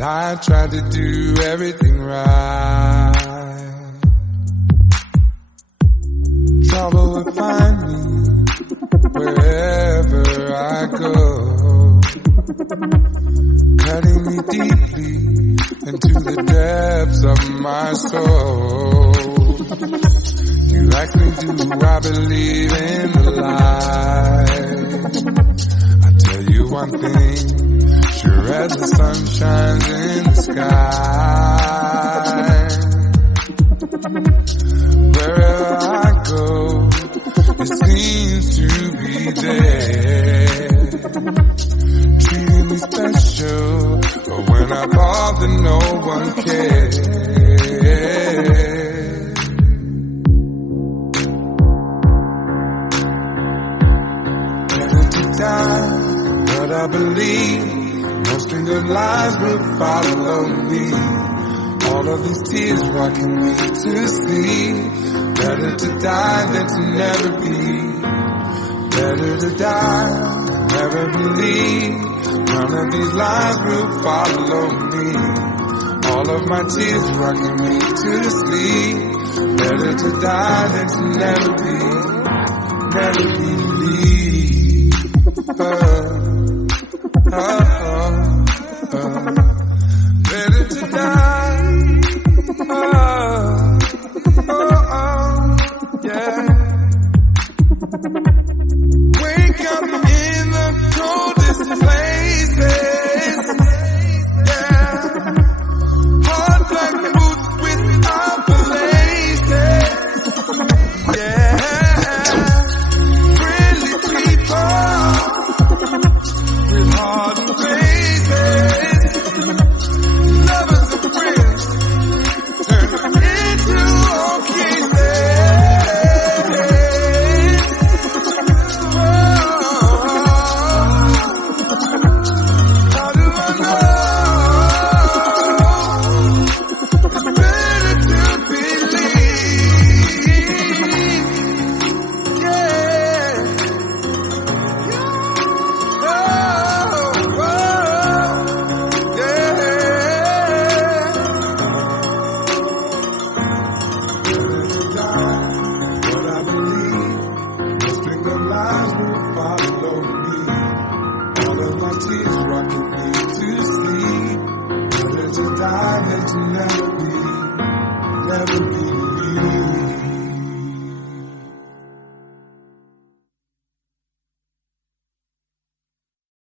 I tried to do everything right. Trouble will find me wherever I go, cutting me deeply into the depths of my soul. You ask me, do I believe in the lie? I tell you one thing, sure as the sun shines in the sky. Wherever I go, it seems to be there, treating me special. But when I call, then no one cares. Ready to die, but I believe no string of lies will follow me. All of these tears rocking me to sleep. Better to die than to never be. Better to die, never believe. None of these lies will follow me. All of my tears rocking me to sleep. Better to die than to never be. Never believe. Better to die.